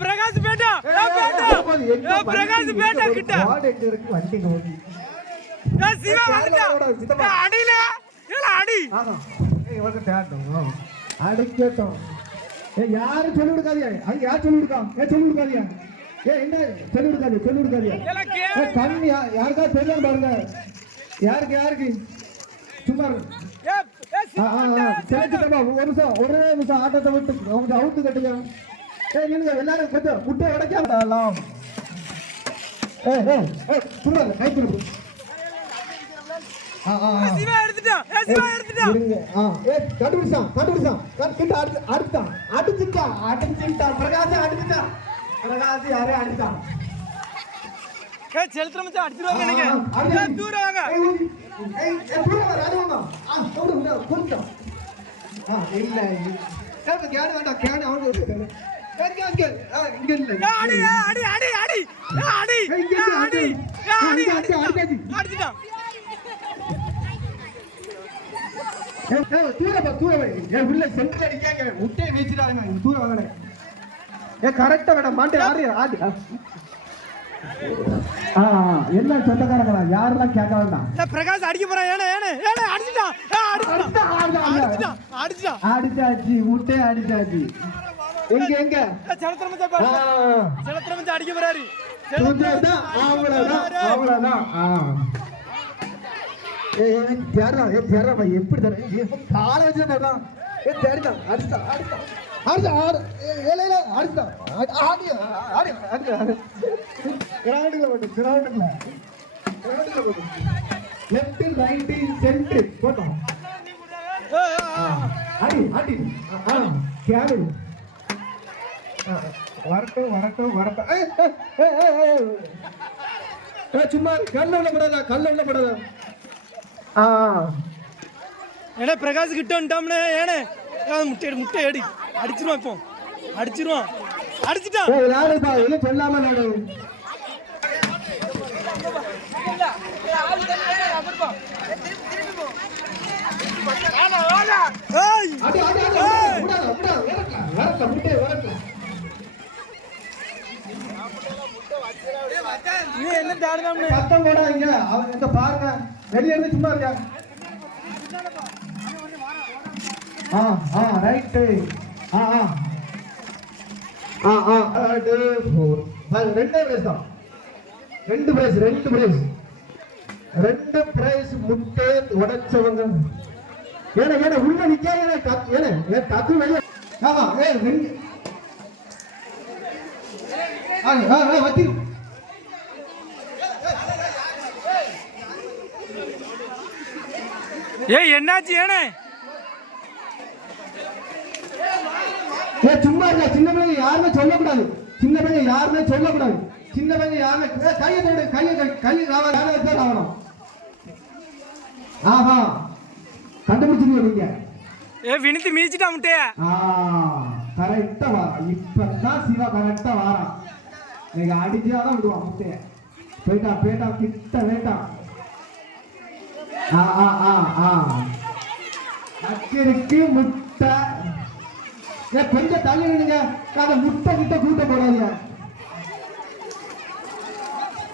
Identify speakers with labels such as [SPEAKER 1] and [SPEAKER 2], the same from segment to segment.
[SPEAKER 1] பிரகாஷ் பேட்டா. பிரகாஷ் பேட்டா கிட்ட. சிவா வந்துட்டா. அடியில. அடி.
[SPEAKER 2] அடிக்கட்டும் ஏ யாரு சொல்லி கொடுக்காதியா அது யார் சொல்லி கொடுக்கா? ஏ சொல்லி கொடுக்காதியா ஏ என்ன? சொல்லி கொடுக்காதியா சொல்லி கொடுக்காதியா கண் யாருக்கா தெரியல பாருங்க. யாருக்கு யாருக்கு? சும்மா ஒரு நிமிஷம் ஒரே நிமிஷம் ஆட்டத்தை விட்டு அவங்க அவுத்து கட்டுங்க ஏய் நீங்க எல்லாரும் கொஞ்சம் முட்டை உடைக்கலாம் ஏய் ஏய் ஏய் சும்மா கை திருப்பு ஆ ஆ ஆ.
[SPEAKER 1] சிவா எடுத்துட்டான். ஏய் சிவா எடுத்துட்டான்.
[SPEAKER 2] இருங்க. ஆ ஏய் கண்டுபிடிச்சான் கண்டுபிடிச்சான். கண் கிட்ட அடிச்சு அடிச்சான் அடிச்சுட்டான் அடிச்சுட்டான். பிரகாஷ் அடிச்சுட்டான். பிரகாஷ் யாரே அடிச்சான்
[SPEAKER 1] ஏய் செலுத்துற மச்சான் அடிச்சிருவாங்க நீங்க
[SPEAKER 2] தூரம் வாங்க. கொஞ்சம். இல்ல, கேடு வேண்டாம், கேடு அவனுக்கு இருக்கு. ஏய், இங்க, இங்க, ஆ, இங்க இல்ல.
[SPEAKER 1] ஏய் அடி ஏய் அடி அடி அடி ஏய் அடி
[SPEAKER 2] ஏய், இங்க
[SPEAKER 1] ஏய்
[SPEAKER 2] இருக்கு,
[SPEAKER 1] அடி
[SPEAKER 2] அடி.
[SPEAKER 1] ஏய் அடி
[SPEAKER 2] அடி, அடி, அடி, அடி.
[SPEAKER 1] அடிச்சிட்டான்
[SPEAKER 2] ஏய், ஏய், தூரம் வா, தூரம் வா. ஏய், உள்ள சென்டர் அடிக்காங்க. முட்டையை வீசிடாதீங்க, இங்க தூரம் வாங்கடே. ஏய், correct ஆ வேண்டாம், மாட்டை ஆடு, ஆடு. எல்லாம் சொந்தக்காரங்களா? யாரெல்லாம் கேட்க வேண்டாம்.
[SPEAKER 1] பிரகாஷ் அடிக்க போறான் ஏனே ஏனே ஏனே அடிச்சிட்டான் அடிச்சிட்டான்
[SPEAKER 2] அடிச்சிட்டான், அடிச்சாச்சு முட்டையை அடிச்சாச்சு. எங்க எங்க?
[SPEAKER 1] செலுத்துற மச்சான் அடிக்க போறாரு.
[SPEAKER 2] அவ்வளவுதான் அவ்வளவுதான். அவ்வளவுதான் ஆ. ஏய், தேடுறா, ஏய், எப்படி தேடு? காலை வச்சு தேடுறான். ஏய், தேடிட்டான், அடிச்சிட்டான், அடிச்சிட்டான். அடிச்சிட்டான், ஆடு. ஏய், ஏலே, ஏலே, ஆடி, ஆடி, ஆடி, ஆடி, ஆடி. போட்டு, கிரவுண்டுக்குள்ள. கிரவுண்டுக்குள்ள போட்டு. லெஃப்ட், வரட்டும் வரட்டும் வரட்டும் சும்மா கல்ல விடப்படாதா கல்ல
[SPEAKER 1] ஏனே பிரகாஷ் கிட்ட வந்துட்டாம்னே ஏனே? முட்டை முட்டை எடு அடிச்சிருவான் இப்போ. அடிச்சிருவான். அடிச்சிட்டான்.
[SPEAKER 2] விளையாடுப்பா எதுவும் சொல்லாம விளையாடு
[SPEAKER 1] ஏய்!
[SPEAKER 2] அடி அடி அடி
[SPEAKER 1] ஏய்.
[SPEAKER 2] விடாத விடாத வரட்ல வரட்ல முட்டை வரட்ல
[SPEAKER 1] நீ என்ன தாடுதாம்னே?
[SPEAKER 2] சத்தம் போடாதீங்க. பாருங்க. வெளியே இருந்து சும்மா இருக்க. ஆ ஆ ரைட்டு ஆ ஆ. ஆ ஆ. அடு ஃபோர் பாருங்க ரெண்டே பிரைஸ் தான். ரெண்டு பிரைஸ் ரெண்டு பிரைஸ் ரெண்டு பிரைஸ் முட்டை உடைச்சவங்க. ஏன்னா ஏன்னா உள்ள நிக்காத கத் ஏன்னா ஏன் கத்து வெளிய. ஆமா ஏ ரெண்டு. ஆ ஆ ஆ
[SPEAKER 1] ஏய் என்னாச்சு ஏனே?
[SPEAKER 2] ஏ சும்மா இருக்க சின்ன பையன் யாருமே சொல்லக்கூடாது. சின்ன பையன் யாருமே சொல்லக்கூடாது. சின்ன பையன் யாருமே கையை தொடு கையை கையை ராவ ராவ வச்சா ராவணும் ஆஹா. கண்டுபிடிச்சிருக்கீங்க நீங்க
[SPEAKER 1] ஏ வினித்து மீச்சிட்டான் முட்டைய?
[SPEAKER 2] ஆ கரெக்டா வா. இப்பதான் சிவா கரெக்டா வாரான். நீங்க அடிச்சாதான் விடுவான் முட்டைய. போயிட்டா போயிட்டா கிட்ட வேண்டாம் அக்கிருக்கு முட்டை. கொஞ்சம் தள்ளி நின்னுங்க அந்த முட்டை கிட்ட கூட்ட போடாதீங்க.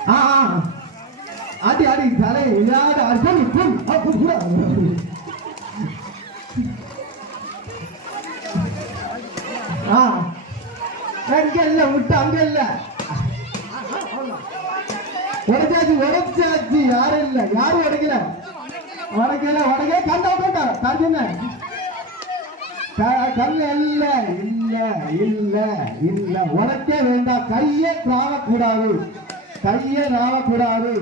[SPEAKER 2] ஆ அடி அடி தலை இல்லாத அர்ஜுன் புல். புல் ஆ. அங்க இல்ல விட்டு அங்க இல்ல உடைச்சாச்சு உடைச்சாச்சு யாரும் இல்ல. யாரும் உடைக்கல உடைக்கல உடைக்க கண்ட கண்ட. கருதுங்க கல்ல இல்ல இல்ல இல்ல இல்ல. உனக்கே வேண்டாம். கையே ராவக்கூடாது. கையே ராவக்கூடாது.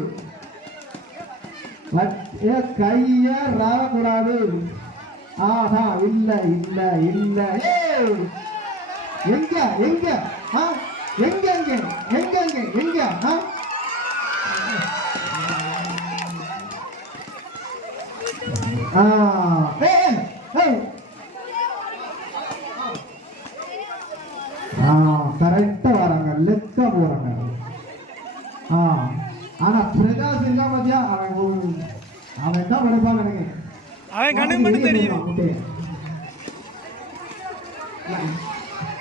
[SPEAKER 2] ஏ கைய ஆஹா இல்ல இல்ல இல்ல. எங்க எங்க? ஆ? எங்க எங்க? எங்க எங்க எங்க? கரெக்டா வராங்க லெக்கா போறாங்க. ஆ ஆனா பிரகாஷ் இல்ல பாத்தியா அவன் அவன் தான் படிப்பான்
[SPEAKER 1] அவன் கண்ணு தெரியும்.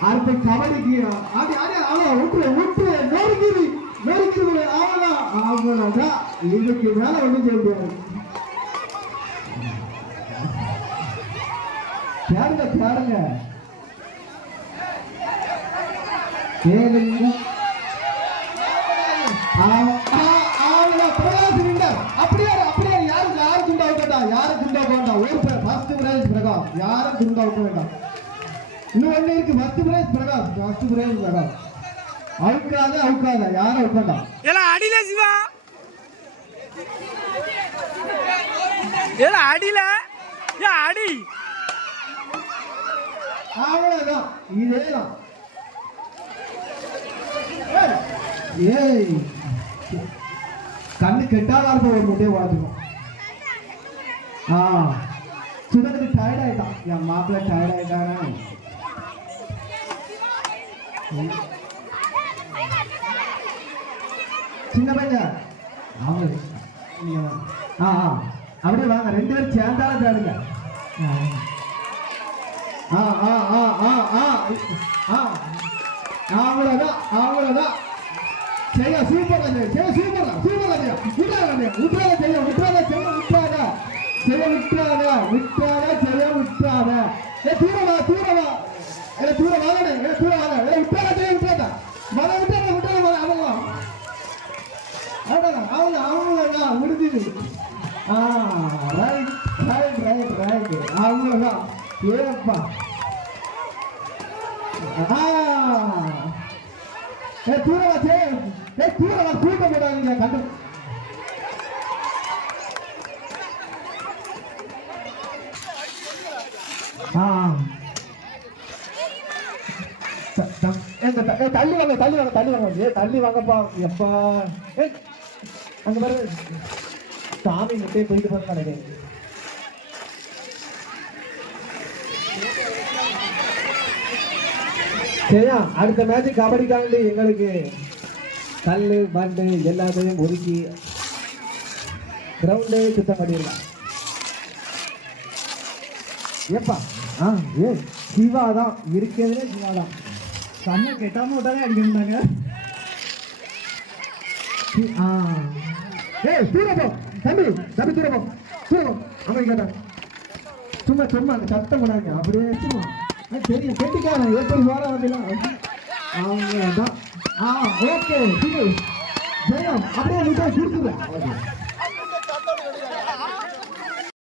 [SPEAKER 2] அடுத்து கபடிக்கு ஆடி ஆடி ஆமா ஊற்று ஊற்று நோடிக்கிது நோடிக்கிறது அவனா. அவனோட இதுக்கு மேல ஒன்றும் செய்ய தேடுங்க தேடுங்க தேடுங்க அப்படியே அப்படியே இரு. யாரும் யாரும் வேண்டாம் யாரும் துண்டா வேண்டாம். ஒரு ஃபர்ஸ்ட் பிரைஸ் பிரகாஷ். யாரும் துண்டா வேண்டாம். இன்னும் ஒண்ணு இருக்கு. First prize Prakash. First prize Prakash. அவுக்காத அவுக்காத. யாரும் வேண்டாம்.
[SPEAKER 1] அடியில சிவா. அடியில ஏ அடி.
[SPEAKER 2] அவ்வளவுதான். இதேதான். ஏய், ஏய். கண்ணு கெட்டாத இருக்க ஒரு முட்டையை வாழ்த்துக்கும் ஆ. சுதனுக்கு டயர்ட் ஆயிட்டான். என் மாப்பிள்ள டயர்ட் ஆயிட்டானே. சின்ன பையன். அவங்க. ஆ ஆ. அப்படியே வாங்க. ரெண்டு பேரும் சேர்ந்தாலும் தேடுங்க. அவ்வளோதான் அவ்வளோதான் செய்ய சூப்பர் செய்ய செய்ய சூப்பர் சூப்பர் செய்ய விட்டுறாத விட்டுறாத செய்ய விட்டுறாத செய்ய விட்டுறாத செய்ய விட்டுறாத விட்டுறாத செய்ய விட்டுறாத ஏ தூரவா தூரவா ஏ தூர வாங்கடே ஏ தூர வாங்க ஏ விட்டுறாத செய்ய விட்டுறாத மன விட்டுறாத விட்டுறாத மன அவங்க அவ்வளோதான் அவங்க அவங்களதான் முடிஞ்சுது. ஆ ரைட் ரைட் ரைட் ரைட் அவ்வளோதான் ஏப்பா ஆ. ஏ தூரவா சே ஏ தூரவா கூட்ட போடாதீங்க கண்டு. ஆ. ஏ, தள்ளி வாங்க தள்ளி வாங்க தள்ளி வாங்க. ஏ தள்ளி வாங்கப்பா. எப்பா. ஏ அங்க பாரு. சாமி முட்டையை போயிட்டு போது நினைக்கிறேன். சரியா? அடுத்த மேட்ச் கபடிக்காண்டி எங்களுக்கு. கல் பந்து எல்லாத்தையும் ஒதுக்கி கிரவுண்டே சுத்தம் பண்ணிடலாம். ஏப்பா? ஆ ஏ சிவா தான் இருக்கிறதுலே சிவா தான் செம்ம கெட்டாம விட்டாலே அடிக்கிறாங்க சி- ஆ. ஏய் தூரப்போ. தம்பி தம்பி தூரப்போ. தூரப்போ. அவன் கேட்டான். சும்மா சும்மா அந்த சத்தம் போடாங்க அப்படியே சும்மா. தெரியும் கெட்டிக்காரன் எப்படி வர அப்படிலாம். அவ்வளோதான் ஆ ஓகே ஜெயம் அப்படியே விட்டு கொடுத்துருவேன்